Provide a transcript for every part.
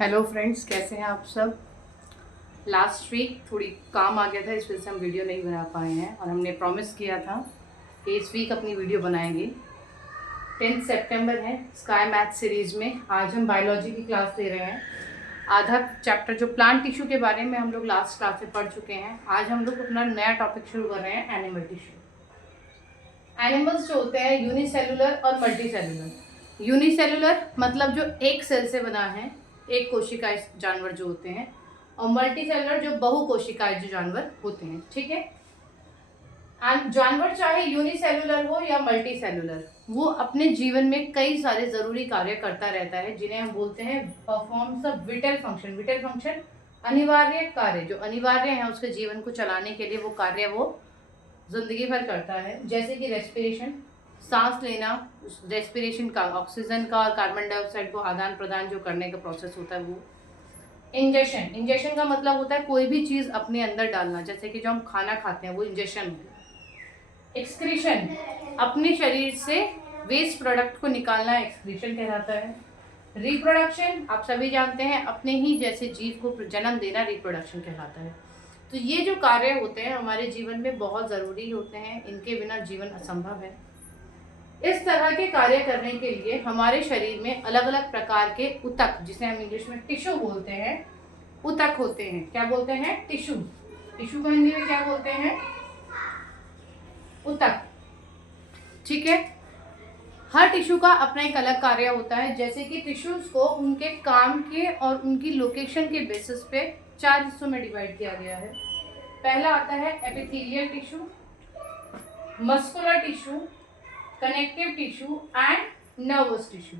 Hello friends, कैसे हैं आप सब। लास्ट वीक थोड़ी काम आ गया था, इस वजह से हम वीडियो नहीं बना पाए हैं और हमने प्रॉमिस किया था कि इस वीक अपनी वीडियो बनाएंगे। 10 सितंबर है, स्काई मैथ सीरीज में आज हम बायोलॉजी की क्लास ले रहे हैं। आधा चैप्टर जो प्लांट टिश्यू के बारे में हम लोग लास्ट क्लास में पढ़ चुके हैं, आज हम लोग अपना नया टॉपिक शुरू कर रहे हैं, एनिमल टिश्यू। एनिमल्स जो होते हैं यूनिसेलुलर और मल्टी सेलुलर। यूनिसेलुलर मतलब जो एक सेल से बना है, एक कोशिकाएं जानवर जो होते हैं, और मल्टी सेलुलर जो बहुकोशिकाएं जो जानवर होते हैं। ठीक है। एंड जानवर चाहे यूनिसेलुलर हो या मल्टी सेलुलर, वो अपने जीवन में कई सारे जरूरी कार्य करता रहता है, जिन्हें हम बोलते हैं performs the whittle function. Whittle function अनिवार्य कार्य, जो अनिवार्य है उसके जीवन को चलाने के लिए, वो कार्य वो जिंदगी भर करता है। जैसे कि रेस्पिरेशन, सांस लेना, रेस्पिरेशन का ऑक्सीजन का और कार्बन डाइऑक्साइड को आदान प्रदान जो करने का प्रोसेस होता है वो। इंजेक्शन, इंजेक्शन का मतलब होता है कोई भी चीज अपने अंदर डालना, जैसे कि जो हम खाना खाते हैं वो इंजेक्शन होता है। एक्सक्रीशन, अपने शरीर से वेस्ट प्रोडक्ट को निकालना एक्सक्रीशन कहलाता है। रिप्रोडक्शन, आप सभी जानते हैं, अपने ही जैसे जीव को जन्म देना रिप्रोडक्शन कहलाता है। तो ये जो कार्य होते हैं हमारे जीवन में बहुत ज़रूरी होते हैं, इनके बिना जीवन असंभव है। इस तरह के कार्य करने के लिए हमारे शरीर में अलग अलग प्रकार के ऊतक, जिसे हम इंग्लिश में टिश्यू बोलते हैं, ऊतक होते हैं। क्या बोलते हैं? टिश्यू। टिश्यू को हिंदी में क्या बोलते हैं? ऊतक। ठीक है। हर टिश्यू का अपना एक अलग कार्य होता है। जैसे कि टिश्यूज को उनके काम के और उनकी लोकेशन के बेसिस पे 4 हिस्सों में डिवाइड किया गया है। पहला आता है epithelial tissue, muscular tissue, connective tissue and nervous tissue.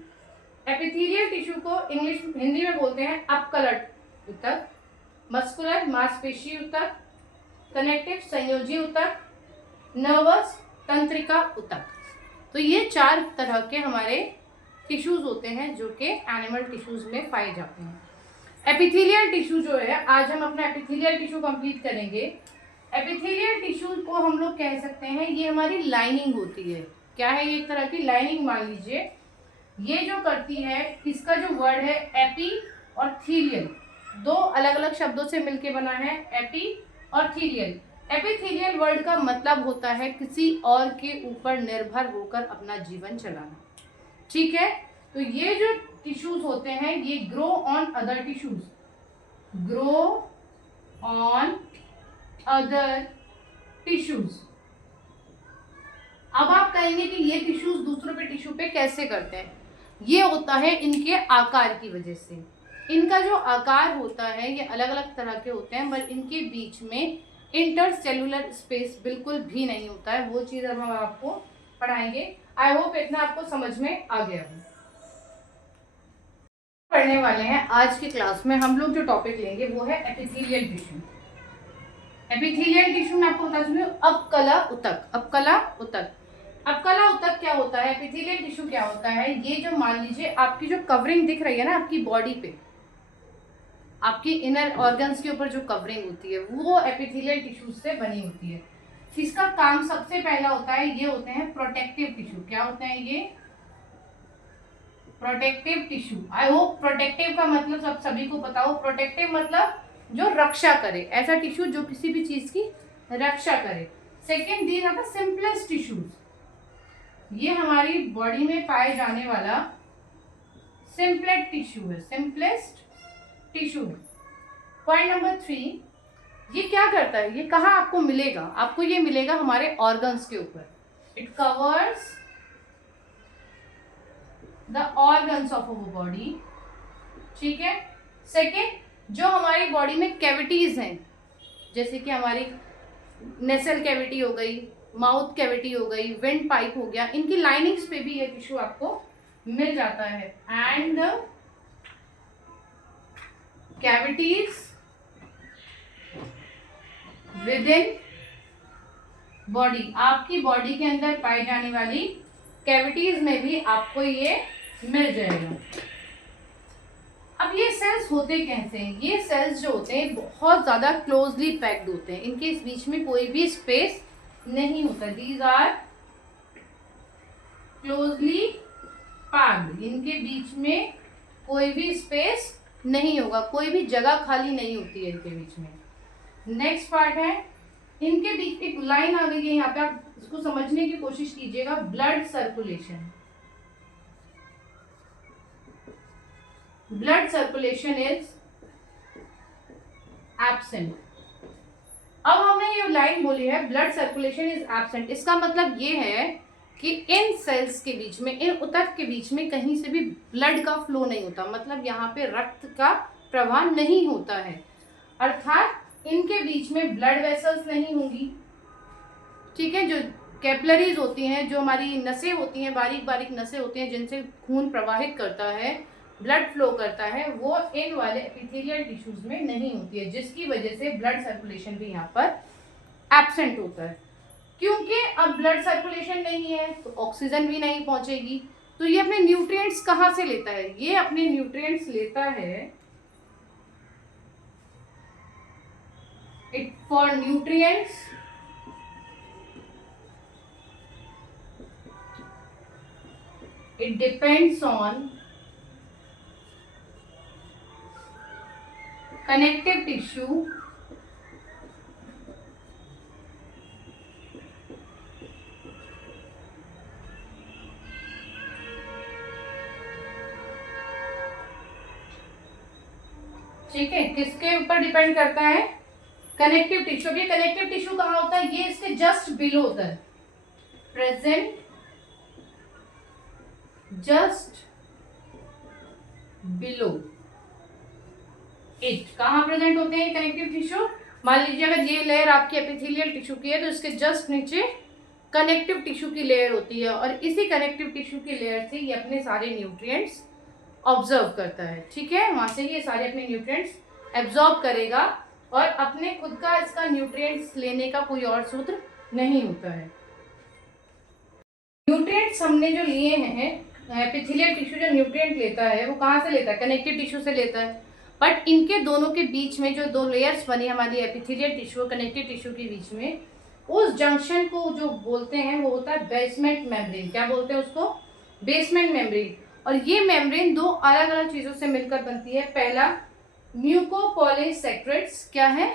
Epithelial tissue को इंग्लिश हिंदी में बोलते हैं अपकलट ऊतक, मस्कुलर मांसपेशी ऊतक, कनेक्टिव संयोजी ऊतक, नर्वस तंत्रिका ऊतक। तो ये 4 तरह के हमारे टिश्यूज होते हैं जो कि एनिमल टिश्यूज में पाए जाते हैं। एपिथेलियल टिश्यू जो है, आज हम अपना एपिथेलियल टिश्यू कंप्लीट करेंगे। एपिथेलियल टिश्यू को हम लोग कह सकते हैं, ये हमारी लाइनिंग होती है। क्या है? ये एक तरह की लाइनिंग मान लीजिए। ये जो करती है, इसका जो वर्ड है एपी और थीलियल, दो अलग अलग शब्दों से मिलकर बना है, एपी और थीलियल। एपिथेलियल वर्ड का मतलब होता है किसी और के ऊपर निर्भर होकर अपना जीवन चलाना। ठीक है। तो ये जो टिश्यूज होते हैं ये grow on other tissues, grow on other tissues. अब आप कहेंगे कि ये टिश्यूज दूसरों पे टिश्यू पे कैसे करते हैं? ये होता है इनके आकार की वजह से। इनका जो आकार होता है ये अलग अलग तरह के होते हैं, पर इनके बीच में इंटरसेलुलर स्पेस बिल्कुल भी नहीं होता है। वो चीज अब हम आपको पढ़ाएंगे। आई होप इतना आपको समझ में आ गया हो। पढ़ने वाले हैं आज की क्लास में हम लोग जो टॉपिक लेंगे वो है एपिथेलियल टिश्यू। एपिथेलियल टिश्यू में आपको बता दूं, अपकला ऊतक। अपकला ऊतक, अपकला ऊतक क्या होता है? एपिथेलियल टिश्यू क्या होता है? ये जो मान लीजिए आपकी जो कवरिंग दिख रही है ना आपकी बॉडी पे, आपकी इनर ऑर्गन्स के ऊपर जो कवरिंग होती है वो एपिथेलियल टिश्यू से बनी होती है। इसका काम सबसे पहला होता है, ये होते हैं प्रोटेक्टिव टिश्यू। क्या होते हैं ये? Protective tissue. I hope protective का मतलब सब सभी को पता हो। प्रोटेक्टिव मतलब जो रक्षा करे, ऐसा टिश्यू जो किसी भी चीज की रक्षा करे। Second, these are the simplest tissues. ये हमारी बॉडी में पाए जाने वाला सिंपलेस्ट टिश्यू है, सिंपलेस्ट टिश्यू है। पॉइंट नंबर 3, ये क्या करता है? ये कहाँ आपको मिलेगा? आपको ये मिलेगा हमारे ऑर्गन्स के ऊपर। It covers the organs of our body. ठीक है। सेकेंड, जो हमारी बॉडी में कैविटीज हैं, जैसे कि हमारी नेसल कैविटी हो गई, माउथ कैविटी हो गई, विंड पाइप हो गया, इनकी लाइनिंग्स पे भी ये टिश्यू आपको मिल जाता है। And cavities with in body, आपकी बॉडी के अंदर पाई जाने वाली कैविटीज में भी आपको ये मिल जाएगा। अब ये सेल्स होते कैसे हैं? ये सेल्स जो होते हैं बहुत ज्यादा क्लोजली पैक्ड होते हैं, इनके इस बीच में कोई भी स्पेस नहीं होता। दीज आर क्लोजली पैक्ड, इनके बीच में कोई भी स्पेस नहीं होगा, कोई भी जगह खाली नहीं होती है इनके बीच में। नेक्स्ट पार्ट है, इनके बीच एक लाइन आ गई है यहाँ पे, आप इसको समझने की कोशिश कीजिएगा। Blood circulation, blood circulation is absent. अब हमने ये लाइन बोली है ब्लड सर्कुलेशन इज एब्सेंट, इसका मतलब ये है कि इन सेल्स के बीच में, इन ऊतक के बीच में कहीं से भी ब्लड का फ्लो नहीं होता, मतलब यहाँ पे रक्त का प्रवाह नहीं होता है, अर्थात इनके बीच में ब्लड वेसल्स नहीं होंगी। ठीक है, जो कैपिलरीज होती हैं, जो हमारी नसें होती हैं, बारीक बारीक नसें होती हैं जिनसे खून प्रवाहित करता है, ब्लड फ्लो करता है, वो इन वाले एपिथेलियल टिश्यूज में नहीं होती है, जिसकी वजह से ब्लड सर्कुलेशन भी यहाँ पर एब्सेंट होता है। क्योंकि अब ब्लड सर्कुलेशन नहीं है तो ऑक्सीजन भी नहीं पहुंचेगी, तो ये अपने न्यूट्रिएंट्स कहाँ से लेता है? ये अपने न्यूट्रिएंट्स लेता है, it for nutrients it depends on connective tissue ठीक है, किसके ऊपर डिपेंड करता है? Connective tissue. ये कनेक्टिव टिश्यू कहाँ होता है? ये इसके जस्ट बिलो होता है, प्रेजेंट जस्ट बिलो इट। कहाँ प्रेजेंट होते हैं कनेक्टिव टिश्यू? मान लीजिए अगर ये लेयर आपकी एपिथेलियल टिश्यू की है तो इसके जस्ट नीचे कनेक्टिव टिश्यू की लेयर होती है, और इसी कनेक्टिव टिश्यू की लेयर से ये अपने सारे न्यूट्रिएंट्स ऑब्जर्व करता है। ठीक है, वहां से ये सारे अपने न्यूट्रिएंट्स एब्जॉर्ब करेगा, और अपने खुद का इसका न्यूट्रिएंट्स लेने का कोई और सूत्र नहीं होता है। न्यूट्रिएंट्स हमने जो लिए हैं, एपिथेलियल टिश्यू जो न्यूट्रिएंट लेता है वो कहाँ से लेता है? कनेक्टिव टिश्यू से लेता है। बट इनके दोनों के बीच में जो दो लेयर्स बनी हमारी एपिथेलियल टिश्यू और कनेक्टिव टिश्यू के बीच में, उस जंक्शन को जो बोलते हैं वो होता है बेसमेंट मेम्ब्रेन। क्या बोलते हैं उसको? Basement membrane. और ये मेम्ब्रेन दो अलग अलग चीजों से मिलकर बनती है। पहला म्यूकोपॉलीसैकेराइड्स, क्या है?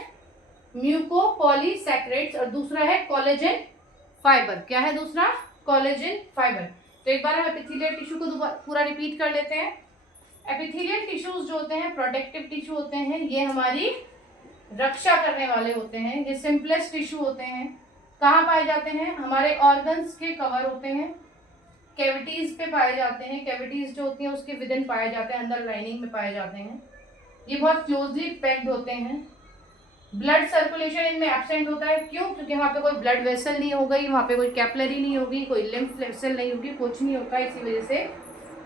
म्यूकोपॉलीसैकेराइड्स। और दूसरा है कोलेजन फाइबर। क्या है दूसरा? Collagen fibre. तो एक बार हम एपिथेलियल टिश्यू को पूरा रिपीट कर लेते हैं। एपिथेलियल टिश्यूज जो होते हैं प्रोटेक्टिव टिश्यू होते हैं, ये हमारी रक्षा करने वाले होते हैं। ये सिंपलेस्ट टिश्यू होते हैं। कहाँ पाए जाते हैं? हमारे ऑर्गन्स के कवर होते हैं, कैविटीज पे पाए जाते हैं। कैविटीज जो होती हैं उसके विद इन पाए जाते हैं, अंदर लाइनिंग में पाए जाते हैं। ये बहुत क्लोजली पैक्ड होते हैं। ब्लड सर्कुलेशन इनमें एब्सेंट होता है। क्यों? क्योंकि वहाँ पे कोई ब्लड वेसल नहीं हो गई, वहाँ पे कोई कैपिलरी नहीं होगी, कोई लिम्फ वेसल नहीं होगी, कुछ नहीं होता, इसी वजह से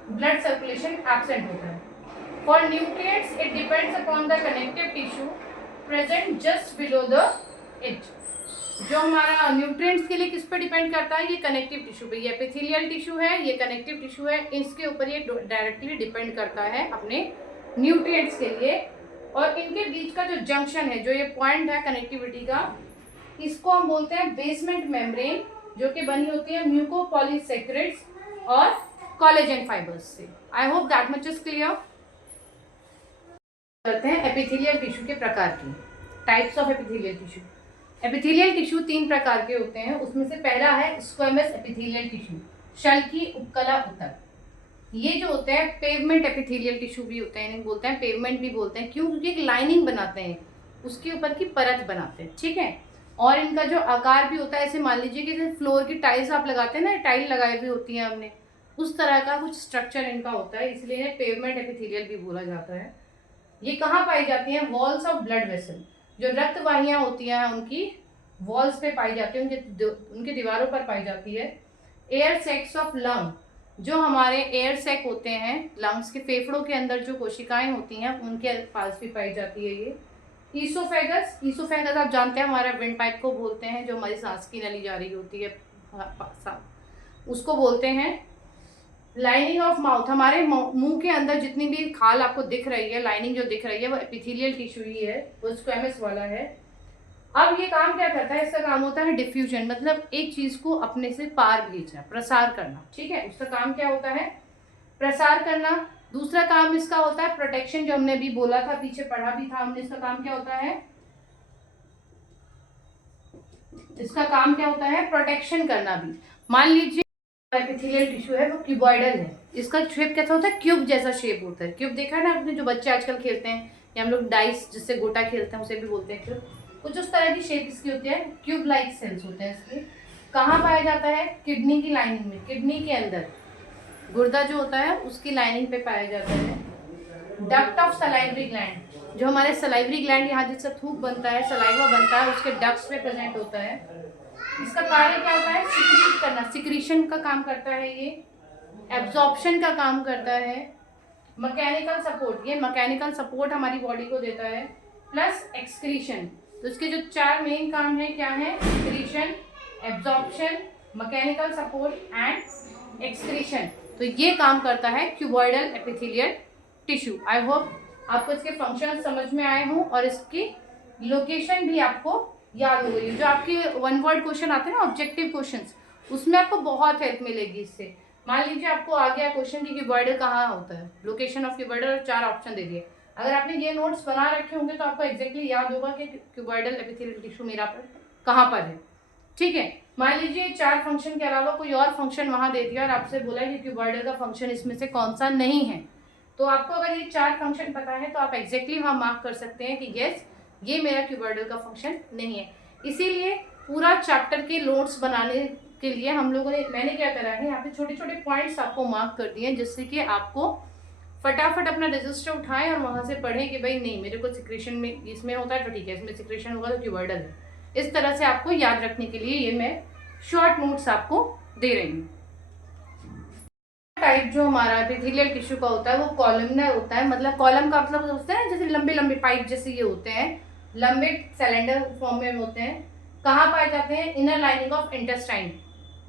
ब्लड सर्कुलेशन एब्सेंट होता है। For nutrients it depends upon the connective tissue present just below the it. जो हमारा न्यूट्रिएंट्स के लिए किस पे डिपेंड करता है? ये कनेक्टिव टिश्यू पे। ये एपिथेलियल टिश्यू है, ये कनेक्टिव टिश्यू है, इसके ऊपर ये डायरेक्टली डिपेंड करता है अपने न्यूट्रिएंट्स के लिए। और इनके बीच का जो जंक्शन है, जो ये पॉइंट है कनेक्टिविटी का, इसको हम बोलते हैं बेसमेंट मेम्ब्रेन, जो कि बनी होती है म्यूकोपॉलीसैकेराइड्स और कोलेजन फाइबर्स से। I hope that much is clear. करते हैं एपिथेलियल टिश्यू के प्रकार की, types of epithelial tissue. Epithelial tissue 3 प्रकार के होते हैं। उसमें से पहला है स्क्वेमस एपिथेलियल टिश्यू, शल की उपकला ऊतक। ये जो होते हैं पेवमेंट एपिथेलियल टिश्यू भी होते हैं, इन्हें बोलते हैं पेवमेंट भी बोलते हैं। क्यों? क्योंकि एक लाइनिंग बनाते हैं, उसके ऊपर की परत बनाते हैं। ठीक है, और इनका जो आकार भी होता है, ऐसे मान लीजिए कि जैसे फ्लोर की टाइल्स आप लगाते हैं ना, टाइल लगाई हुई होती है हमने, उस तरह का कुछ स्ट्रक्चर इनका होता है, इसलिए इन्हें पेवमेंट एपिथेलियल भी बोला जाता है। ये कहाँ पाई जाती हैं? वॉल्स ऑफ ब्लड वेसल, जो रक्त वाहियाँ होती हैं उनकी वॉल्स पे पाई जाती है, उनके दीवारों पर पाई जाती है। एयर सैक्स ऑफ लंग, जो हमारे एयर सैक होते हैं लंग्स के, फेफड़ों के अंदर जो कोशिकाएं होती हैं उनके पास भी पाई जाती है ये। ईसोफेगस, ईसोफेगस आप जानते हैं हमारा विंड पाइप को बोलते हैं, जो हमारी सांस की नली जा रही होती है उसको बोलते हैं। लाइनिंग ऑफ माउथ, हमारे मुंह के अंदर जितनी भी खाल आपको दिख रही है, लाइनिंग जो दिख रही है, वो एपिथेलियल टिश्यू ही है, वो स्क्वेमस वाला है। अब ये काम क्या करता है? इसका काम होता है डिफ्यूजन, मतलब एक चीज को अपने से पार भेजना, प्रसार करना। ठीक है, उसका काम क्या होता है? प्रसार करना। दूसरा काम इसका होता है प्रोटेक्शन, जो हमने अभी बोला था, पीछे पढ़ा भी था हमने। इसका काम क्या होता है? इसका काम क्या होता है? प्रोटेक्शन करना भी। मान लीजिए एपिथेलियल टिश्यू है वो क्यूबॉइडल है, इसका शेप कैसा होता है? क्यूब जैसा शेप होता है। क्यूब देखा है ना आपने, जो बच्चे आजकल खेलते हैं, या हम लोग डाइस जिससे गोटा खेलते हैं उसे भी बोलते हैं क्यूब। कुछ उस तरह की शेप इसकी होती है, क्यूब लाइक सेल्स होते हैं इसके। कहाँ पाया जाता है? किडनी की लाइनिंग में, किडनी के अंदर गुर्दा जो होता है उसकी लाइनिंग पे पाया जाता है। डक्ट ऑफ सलाइवरी ग्लैंड, जो हमारे सलाइवरी ग्लैंड यहाँ जिससे थूक बनता है, सलाइवा बनता है, उसके डक्ट्स में प्रेजेंट होता है। इसका कार्य क्या होता है? सिक्रीट करना, सिक्रीशन का काम करता है ये। एब्जॉर्प्शन का काम करता है। मैकेनिकल सपोर्ट, ये मैकेनिकल सपोर्ट हमारी बॉडी को देता है, प्लस एक्सक्रीशन। तो इसके जो 4 मेन काम है क्या है? Secretion, absorption, mechanical support and excretion. तो ये काम करता है cuboidal epithelial tissue. I hope आपको इसके फंक्शन समझ में आए हों और इसकी लोकेशन भी आपको याद हो गई। जो आपके 1 वर्ड क्वेश्चन आते हैं ना, ऑब्जेक्टिव क्वेश्चंस, उसमें आपको बहुत हेल्प मिलेगी इससे। मान लीजिए आपको आ गया क्वेश्चन कि क्यूबॉइडल कहाँ होता है, लोकेशन ऑफ क्यूबॉइडल, और 4 ऑप्शन दे दिए। अगर आपने ये नोट्स बना रखे होंगे तो आपको एग्जैक्टली याद होगा कि क्यूबॉइडल एपिथेलियल टिश्यू मेरा पर कहाँ पर है। ठीक है, मान लीजिए 4 फंक्शन के अलावा कोई और फंक्शन वहां दे दिया और आपसे बोला कि क्यूबॉइडल का फंक्शन इसमें से कौन सा नहीं है, तो आपको अगर ये 4 फंक्शन पता है तो आप एग्जैक्टली वहां मार्क कर सकते हैं कि यस ये मेरा क्यूबॉइडल का फंक्शन नहीं है। इसीलिए पूरा चैप्टर के नोट्स बनाने के लिए हम लोगों ने, मैंने क्या करा है, यहाँ पे छोटे छोटे पॉइंट्स आपको मार्क कर दिए, जिससे कि आपको फटाफट अपना रजिस्टर उठाएं और वहां से पढ़ें कि भाई नहीं मेरे को सिक्रेशन में इसमें होता है तो ठीक है, इसमें सिक्रेशन होगा तो क्यूबॉइडल है। इस तरह से आपको याद रखने के लिए ये मैं शॉर्ट नोट्स आपको दे रही हूँ। टाइप जो हमारा एपिथेलियल टिश्यू का होता है वो कॉलमनर होता है। मतलब कॉलम का मतलब होता है जैसे लंबे लंबे पाइप जैसे ये होते हैं, लंबे सिलेंडर फॉर्म में होते हैं। कहाँ पाए जाते हैं? Inner lining of intestine.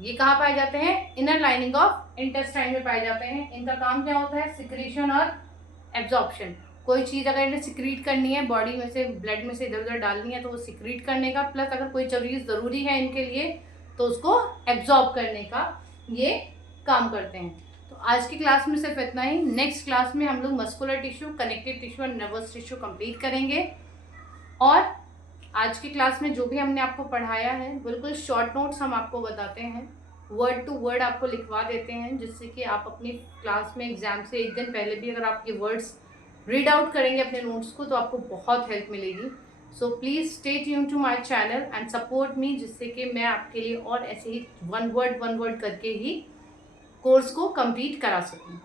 ये कहाँ पाए जाते हैं? इनर लाइनिंग ऑफ इंटेस्टाइन में पाए जाते हैं। इनका काम क्या होता है? सिक्रीशन और एब्जॉर्प्शन। कोई चीज़ अगर इन्हें सिक्रीट करनी है, बॉडी में से ब्लड में से इधर उधर डालनी है तो वो सिक्रीट करने का, प्लस अगर कोई चीज़ ज़रूरी है इनके लिए तो उसको एब्जॉर्ब करने का ये काम करते हैं। तो आज की क्लास में सिर्फ इतना ही। नेक्स्ट क्लास में हम लोग मस्कुलर टिश्यू, कनेक्टिव टिश्यू और नर्वस टिश्यू कंप्लीट करेंगे। और आज की क्लास में जो भी हमने आपको पढ़ाया है बिल्कुल शॉर्ट नोट्स हम आपको बताते हैं, वर्ड टू वर्ड आपको लिखवा देते हैं, जिससे कि आप अपनी क्लास में एग्जाम से 1 दिन पहले भी अगर आप ये वर्ड्स रीड आउट करेंगे अपने नोट्स को तो आपको बहुत हेल्प मिलेगी। So please stay tune to my channel and support me, जिससे कि मैं आपके लिए और ऐसे ही 1 वर्ड करके ही कोर्स को कंप्लीट करा सकूं।